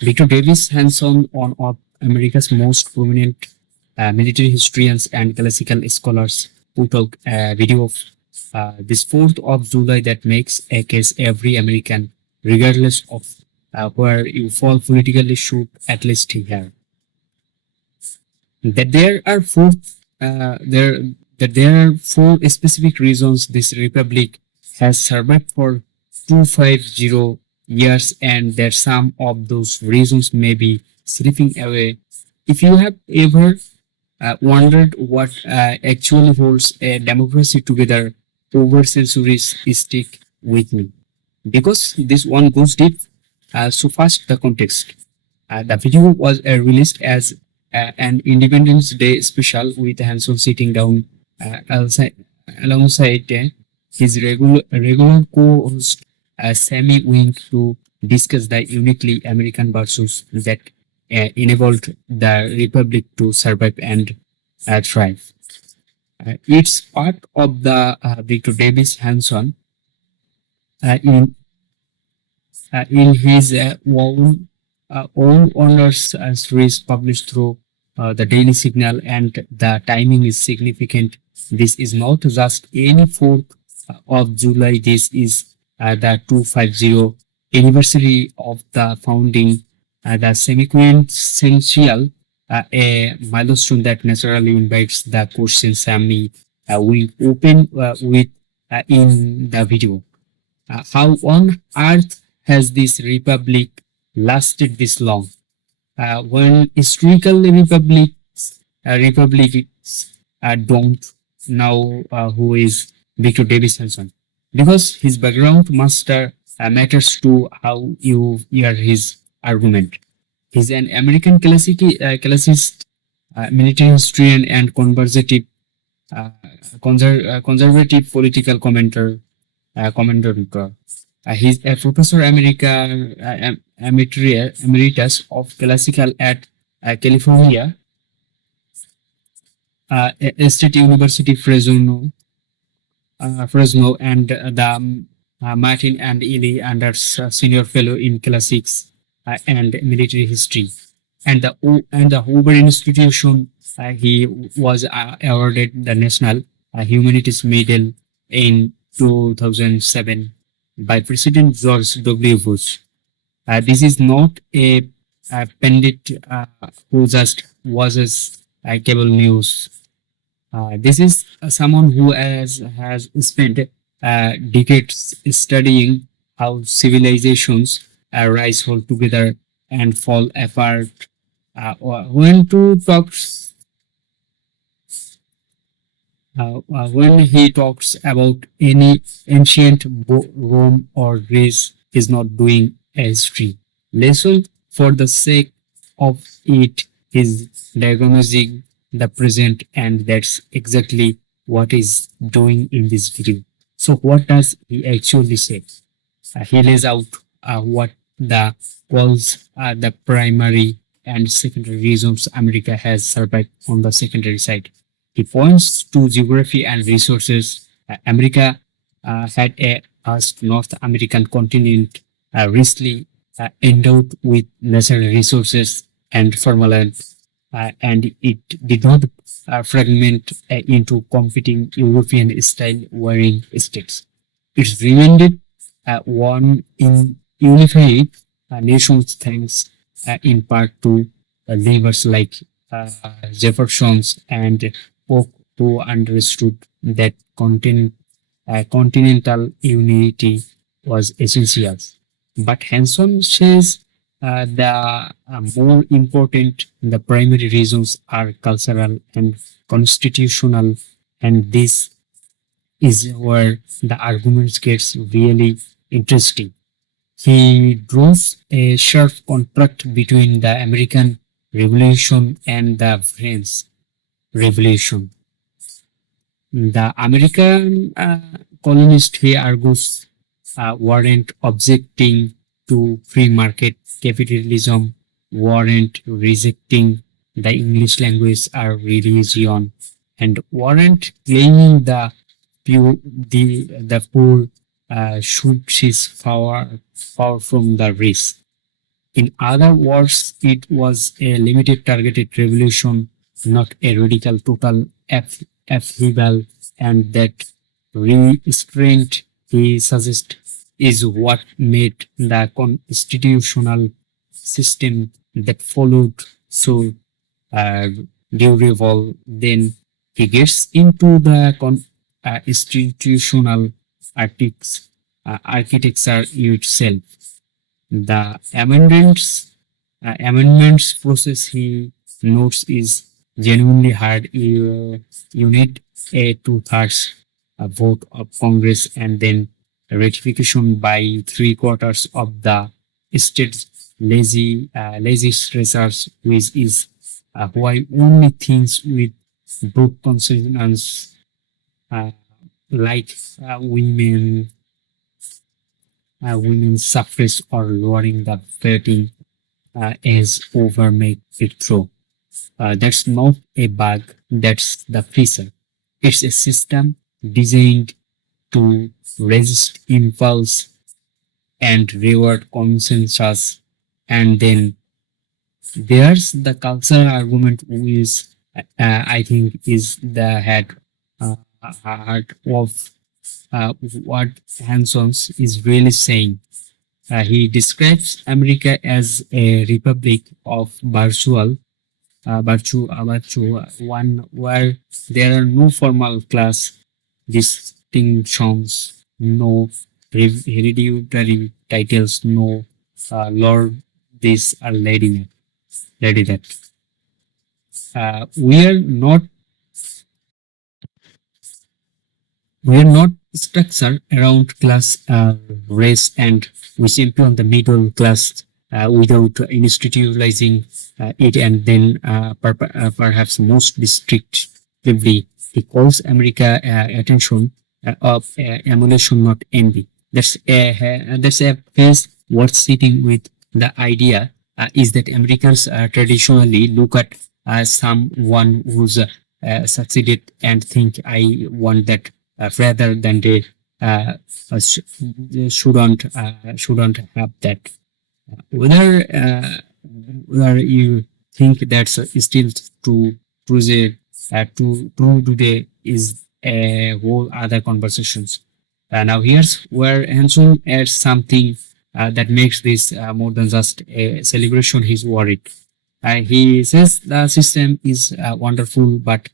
Victor Davis Hanson, one of America's most prominent military historians and classical scholars, put out a video of this 4th of July that makes a case every American, regardless of where you fall politically, should at least hear. That there are four there that there are four specific reasons this republic has survived for 250 years, and that some of those reasons may be slipping away. If you have ever wondered what actually holds a democracy together over centuries, stick with me because this one goes deep. So first, the context. The video was released as an Independence Day special with Hanson sitting down alongside his regular co-host Sammy Wink to discuss the uniquely American virtues that enabled the Republic to survive and thrive. It's part of the Victor Davis Hanson in his own honors series published through the Daily Signal, and the timing is significant. This is not just any 4th of July, this is the 250 anniversary of the founding, the semi-quintessential, a milestone that naturally invites the question Sammy will open with in the video. How on earth has this republic lasted this long? When historical republics don't know who is Victor Davis Hanson, because his background matters to how you hear his argument. He's an American classicist, military historian, and uh, conservative political commentator. He's a professor emeritus of classical at California State University, Fresno, and the Martin and Ely Anders Senior Fellow in Classics and Military History, and the Hoover Institution. He was awarded the National Humanities Medal in 2007 by President George W. Bush. This is not a pundit who just watches cable news. This is someone who has spent decades studying how civilizations rise, hold together, and fall apart. When he talks about any ancient Rome or Greece, he's not doing a history lesson for the sake of it. He's diagnosing the present, and that's exactly what he's doing in this video. So, what does he actually say? He lays out what the calls the primary and secondary reasons America has survived on the secondary side. He points to geography and resources. America had a vast North American continent richly endowed with natural resources and farmland, and it did not fragment into competing European style warring states. It remained one in unified nations thanks in part to leaders like Jefferson's and Polk, who understood that continental unity was essential. But Hanson says the more important, the primary reasons are cultural and constitutional, and this is where the arguments gets really interesting. He draws a sharp contrast between the American Revolution and the French Revolution. The American colonists, he argues, weren't objecting to free market capitalism, weren't rejecting the English language or religion, and weren't claiming the poor should cease power from the rich. In other words, it was a limited targeted revolution, not a radical total upheaval, and that restraint he suggests is what made the constitutional system that followed so uh, durable. Then he gets into the institutional architecture itself. The amendments process he notes is genuinely hard. You need a two-thirds vote of Congress and then ratification by three-quarters of the state's legislatures, which is why only things with broad concerns uh, like women's suffrage or lowering the voting age over make it through. That's not a bug, that's the feature. It's a system designed to resist impulse and reward consensus. And then there's the cultural argument, which I think is the heart of what Hanson is really saying. He describes America as a republic of virtue, one where there are no formal class distinctions, no hereditary titles, no lord this or lady that. We are not structured around class, race, and we champion the middle class without institutionalizing it, and then perhaps most distinctively, he calls America attention of emulation, not envy. That's a phase worth sitting with. The idea is that Americans traditionally look at someone who's succeeded and think, I want that, rather than uh, they shouldn't have that. Whether whether you think that's still true today, true today is a whole other conversations. Now here's where Hanson adds something that makes this more than just a celebration. He's worried. He says the system is wonderful, but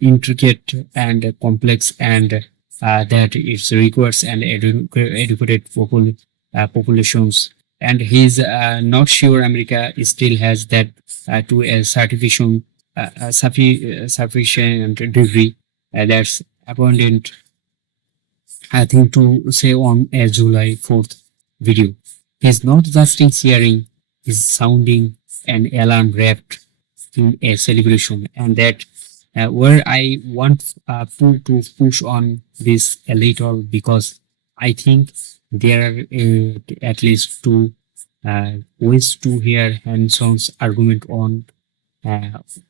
intricate and complex, and that it requires an educated populations. And he's not sure America still has that to a sufficient degree that's abundant. I think to say on a July 4th video. He's not just sharing, he's sounding an alarm wrapped in a celebration, and that where I want to push on this a little, because I think there are at least two ways to hear Hanson's argument on.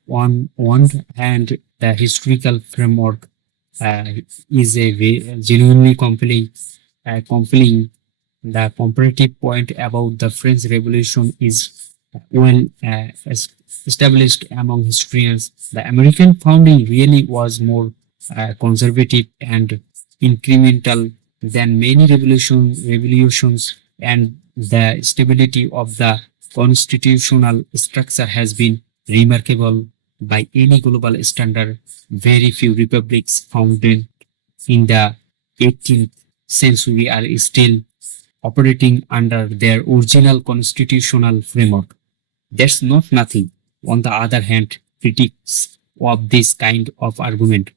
On one hand, the historical framework uh, is a genuinely compelling. The comparative point about the French Revolution is well established among historians. The American founding really was more conservative and incremental than many revolutions, and the stability of the constitutional structure has been remarkable by any global standard. Very few republics founded in the 18th century are still operating under their original constitutional framework. That's not nothing. On the other hand, critics of this kind of argument,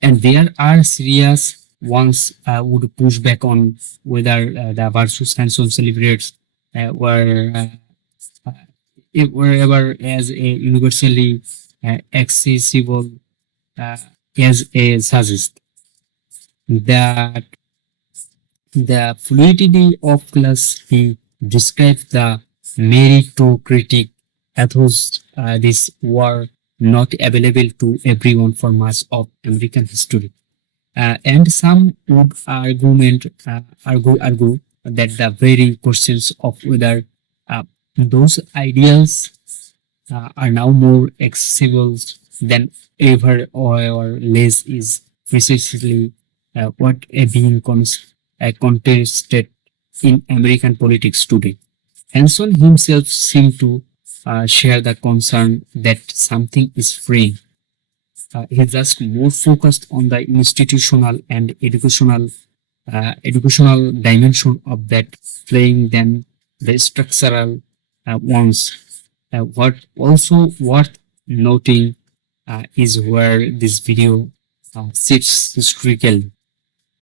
and there are serious ones, would push back on whether the versus Hanson celebrates were it were ever as a universally accessible uh, as a suggest. That the fluidity of class, he describes the meritocratic ethos. These were not available to everyone for much of American history. And some would argue that the very questions of whether uh, those ideals are now more accessible than ever or less is precisely what a being contested in American politics today. Hanson himself seemed to share the concern that something is fraying. He's just more focused on the institutional and educational dimension of that playing than the structural ones. What also worth noting is where this video shifts historically.